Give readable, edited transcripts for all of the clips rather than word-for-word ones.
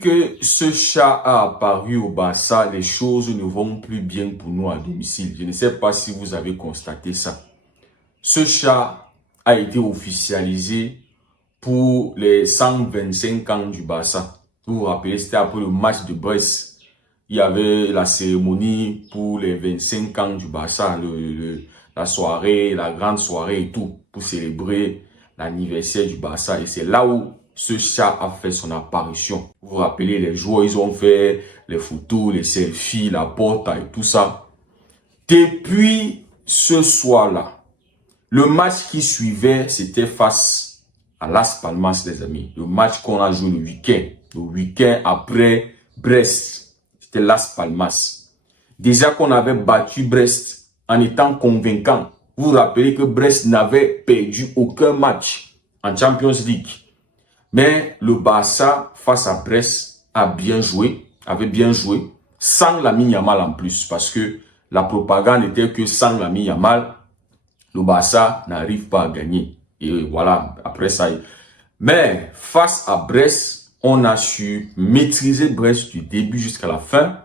que ce chat a apparu au Barça, les choses ne vont plus bien pour nous à domicile. Je ne sais pas si vous avez constaté ça. Ce chat a été officialisé pour les 125 ans du Barça. Vous vous rappelez, c'était après le match de Brest. Il y avait la cérémonie pour les 25 ans du Barça, la soirée, la grande soirée et tout, pour célébrer l'anniversaire du Barça. Et c'est là où ce chat a fait son apparition. Vous vous rappelez, les joueurs, ils ont fait les photos, les selfies, la porte et tout ça. Depuis ce soir-là, le match qui suivait, c'était face à Las Palmas, les amis. Le match qu'on a joué le week-end après Brest, c'était Las Palmas. Déjà qu'on avait battu Brest en étant convaincant. Vous vous rappelez que Brest n'avait perdu aucun match en Champions League. Mais le Barça, face à Brest, avait bien joué, sans Lamine Yamal en plus. Parce que la propagande était que sans Lamine Yamal, le Barça n'arrive pas à gagner. Et voilà, après ça. Mais face à Brest, on a su maîtriser Brest du début jusqu'à la fin.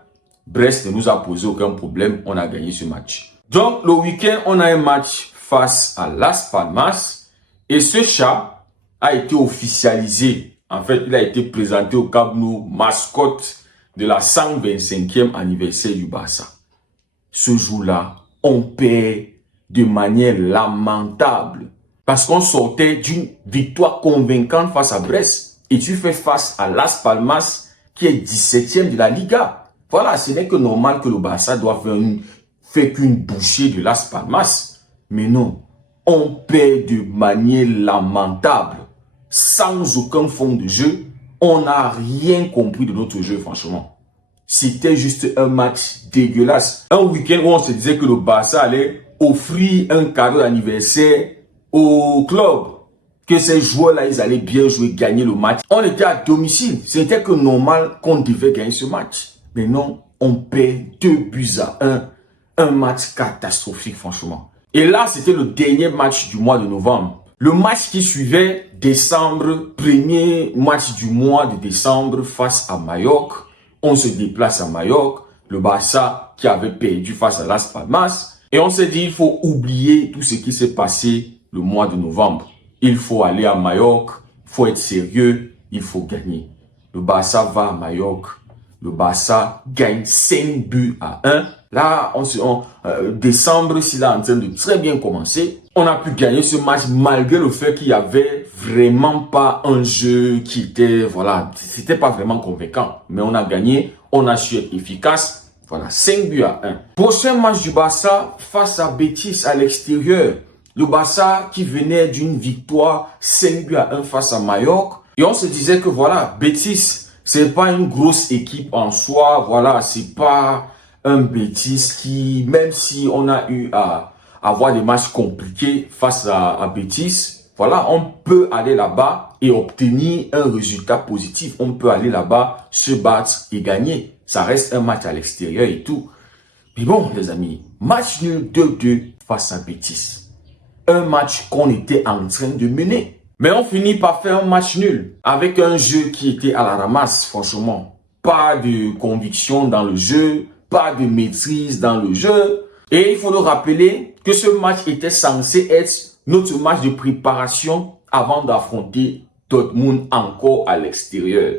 Brest ne nous a posé aucun problème, on a gagné ce match. Donc le week-end, on a un match face à Las Palmas. Et ce chat a été officialisé. En fait, il a été présenté au Camp Nou, mascotte de la 125e anniversaire du Barça. Ce jour-là, on perd de manière lamentable. Parce qu'on sortait d'une victoire convaincante face à Brest. Et tu fais face à Las Palmas, qui est 17e de la Liga. Voilà, ce n'est que normal que le Barça doit faire qu'une bouchée de Las Palmas. Mais non, on perd de manière lamentable. Sans aucun fond de jeu, on n'a rien compris de notre jeu, franchement. C'était juste un match dégueulasse. Un week-end où on se disait que le Barça allait offrir un cadeau d'anniversaire au club. Que ces joueurs-là, ils allaient bien jouer, gagner le match. On était à domicile. C'était que normal qu'on devait gagner ce match. Mais non, on perd 2-1. Un match catastrophique, franchement. Et là, c'était le dernier match du mois de novembre. Le match qui suivait, décembre, premier match du mois de décembre face à Majorque. On se déplace à Majorque. Le Barça qui avait perdu face à Las Palmas. Et on s'est dit, il faut oublier tout ce qui s'est passé le mois de novembre. Il faut aller à Majorque, il faut être sérieux, il faut gagner. Le Barça va à Majorque. Le Barça gagne 5-1. Là, décembre, s'il est en train de très bien commencer. On a pu gagner ce match malgré le fait qu'il n'y avait vraiment pas un jeu qui était, voilà, c'était pas vraiment convaincant. Mais on a gagné, on a su être efficace. Voilà, 5-1. Prochain match du Barça face à Betis à l'extérieur. Le Barça qui venait d'une victoire 5-1 face à Majorque. Et on se disait que voilà, Betis, c'est pas une grosse équipe en soi. Voilà, c'est pas un Betis qui, même si on a eu à avoir des matchs compliqués face à Betis, voilà, on peut aller là-bas et obtenir un résultat positif. On peut aller là-bas, se battre et gagner. Ça reste un match à l'extérieur et tout. Mais bon, les amis, match nul 2-2 face à Betis. Un match qu'on était en train de mener. Mais on finit par faire un match nul. Avec un jeu qui était à la ramasse, franchement. Pas de conviction dans le jeu. Pas de maîtrise dans le jeu. Et il faut le rappeler que ce match était censé être notre match de préparation avant d'affronter Dortmund encore à l'extérieur.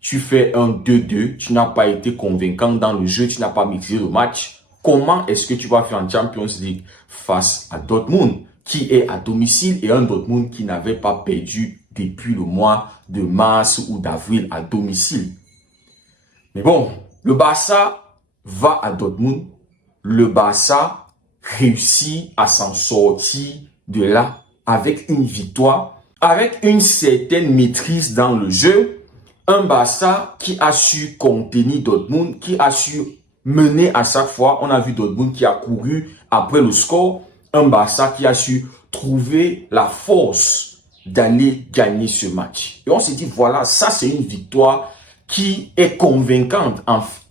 Tu fais un 2-2, tu n'as pas été convaincant dans le jeu, tu n'as pas maîtrisé le match. Comment est-ce que tu vas faire en Champions League face à Dortmund, qui est à domicile, et un Dortmund qui n'avait pas perdu depuis le mois de mars ou d'avril à domicile? Mais bon, le Barça va à Dortmund. Le Barça réussit à s'en sortir de là avec une victoire, avec une certaine maîtrise dans le jeu. Un Barça qui a su contenir Dortmund, qui a su mener à chaque fois. On a vu Dortmund qui a couru après le score. Un Barça qui a su trouver la force d'aller gagner ce match. Et on s'est dit, voilà, ça c'est une victoire qui est convaincante.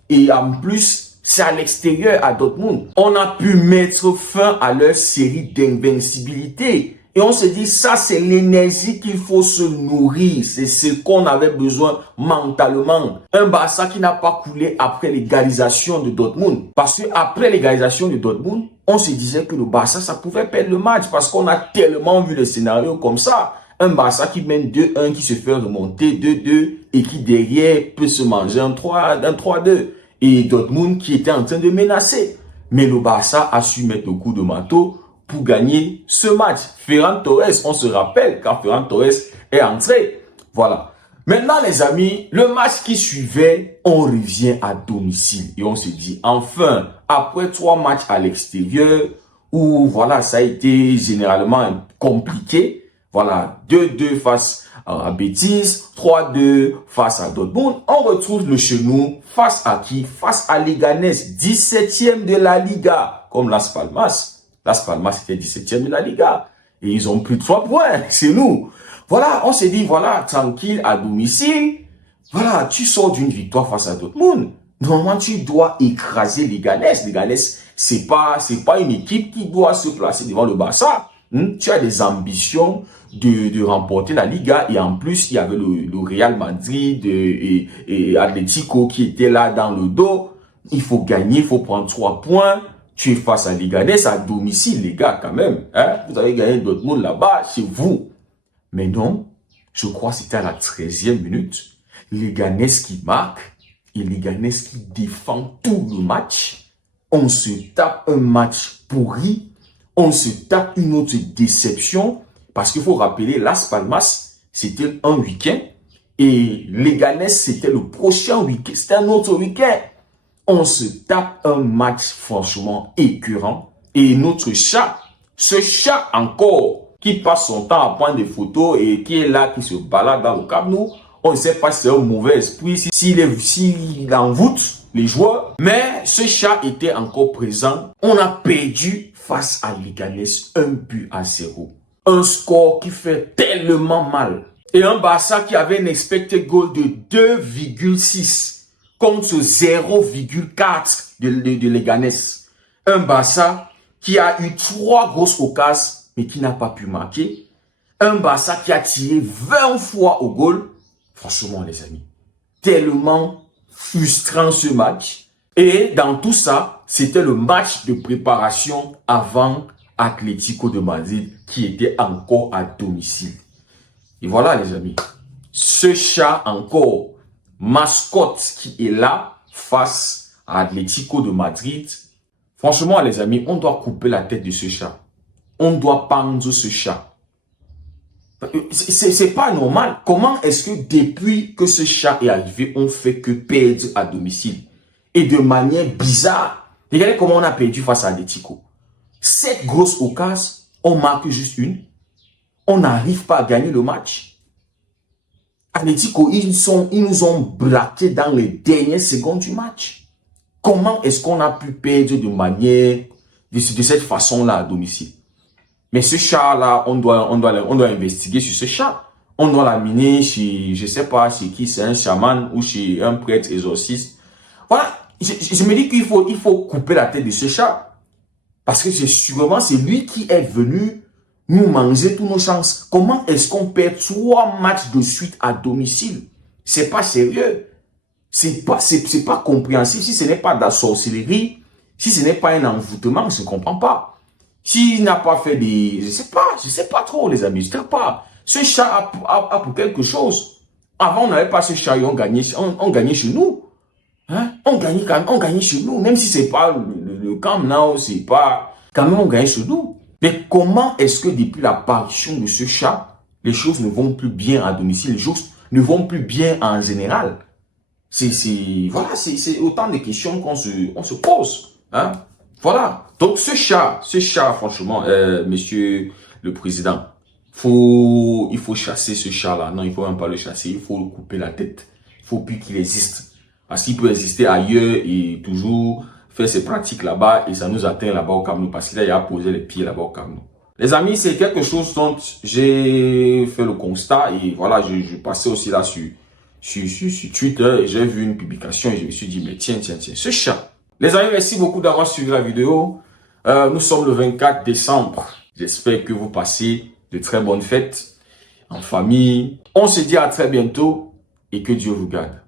Et en plus, c'est à l'extérieur, à Dortmund. On a pu mettre fin à leur série d'invincibilité. Et on se dit, ça, c'est l'énergie qu'il faut se nourrir. C'est ce qu'on avait besoin mentalement. Un Barça qui n'a pas coulé après l'égalisation de Dortmund. Parce que après l'égalisation de Dortmund, on se disait que le Barça, ça pouvait perdre le match. Parce qu'on a tellement vu le scénario comme ça. Un Barça qui mène 2-1, qui se fait remonter 2-2 et qui derrière peut se manger un 3-2. Et Dortmund qui était en train de menacer. Mais le Barça a su mettre le coup de marteau pour gagner ce match. Ferran Torres, on se rappelle quand Ferran Torres est entré. Voilà. Maintenant, les amis, le match qui suivait, on revient à domicile. Et on se dit, enfin, après 3 matchs à l'extérieur, où voilà, ça a été généralement compliqué. Voilà, 2-2 face à Betis, 3-2 face à Dortmund. On retrouve le chenou face à qui? Face à Leganés, 17e de la Liga, comme Las Palmas. Las Palmas était 17e de la Liga. Et ils ont pris 3 points, c'est nous. Voilà, on s'est dit, voilà, tranquille, à domicile. Voilà, tu sors d'une victoire face à Dortmund. Normalement, tu dois écraser Leganés. Leganés, c'est pas une équipe qui doit se placer devant le Barça. Tu as des ambitions de remporter la Liga. Et en plus, il y avait le Real Madrid et Atlético qui étaient là dans le dos. Il faut gagner, il faut prendre 3 points. Tu es face à Leganés à domicile, les gars, quand même. Hein? Vous avez gagné Dortmund là-bas, chez vous. Mais non, je crois que c'était à la 13e minute. Leganés qui marque et Leganés qui défend tout le match. On se tape un match pourri. On se tape une autre déception. Parce qu'il faut rappeler, Las Palmas, c'était un week-end. Et Leganés, c'était le prochain week-end. C'était un autre week-end. On se tape un match franchement écœurant. Et notre chat, ce chat encore, qui passe son temps à prendre des photos et qui est là, qui se balade dans le Camp Nou, on ne sait pas si c'est un mauvais esprit, s'il envoûte les joueurs. Mais ce chat était encore présent. On a perdu face à Leganés 1-0. Un score qui fait tellement mal. Et un Barça qui avait un expected goal de 2,6. Contre 0,4 de Leganés. Un Barça qui a eu 3 grosses occasions, mais qui n'a pas pu marquer. Un Barça qui a tiré 20 fois au goal. Franchement, les amis, tellement frustrant ce match. Et dans tout ça, c'était le match de préparation avant Atlético de Madrid qui était encore à domicile. Et voilà, les amis, ce chat encore, mascotte qui est là face à Atlético de Madrid. Franchement, les amis, on doit couper la tête de ce chat. On doit pendre ce chat. C'est pas normal. Comment est-ce que depuis que ce chat est arrivé, on fait que perdre à domicile? Et de manière bizarre. Regardez comment on a perdu face à Atlético. 7 grosses occasions, on marque juste une. On n'arrive pas à gagner le match. Atlético, ils nous ont braqué dans les dernières secondes du match. Comment est-ce qu'on a pu perdre de manière, de cette façon-là à domicile? Mais ce chat-là, on doit investiguer sur ce chat. On doit l'amener chez, je sais pas chez qui, c'est un chaman ou chez un prêtre exorciste. Voilà, je me dis qu'il faut couper la tête de ce chat. Parce que c'est lui qui est venu nous manger toutes nos chances. Comment est-ce qu'on perd 3 matchs de suite à domicile? C'est pas sérieux. C'est pas compréhensible. Si ce n'est pas de la sorcellerie, si ce n'est pas un envoûtement, je ne comprends pas. S'il n'a pas fait des... Je sais pas trop, les amis. Je sais pas. Ce chat a pour quelque chose. Avant, on n'avait pas ce chat et on gagnait chez nous. Hein? On gagnait chez nous. Même si c'est pas le Camp Nou, c'est pas... Quand même, on gagnait chez nous. Mais comment est-ce que depuis l'apparition de ce chat, les choses ne vont plus bien à domicile, les choses ne vont plus bien en général? Voilà, c'est autant de questions qu'on se pose. Hein? Voilà. Donc ce chat, franchement, monsieur le président, il faut chasser ce chat-là. Non, il faut même pas le chasser, il faut couper la tête. Il faut plus qu'il existe. Parce qu'il peut exister ailleurs et toujours faire ses pratiques là-bas et ça nous atteint là-bas au Camp Nou parce qu'il a posé les pieds là-bas au Camp Nou. Les amis, c'est quelque chose dont j'ai fait le constat et voilà, je passais aussi là sur Twitter et j'ai vu une publication et je me suis dit, mais tiens, ce chat. Les amis, merci beaucoup d'avoir suivi la vidéo. Nous sommes le 24 décembre. J'espère que vous passez de très bonnes fêtes en famille. On se dit à très bientôt et que Dieu vous garde.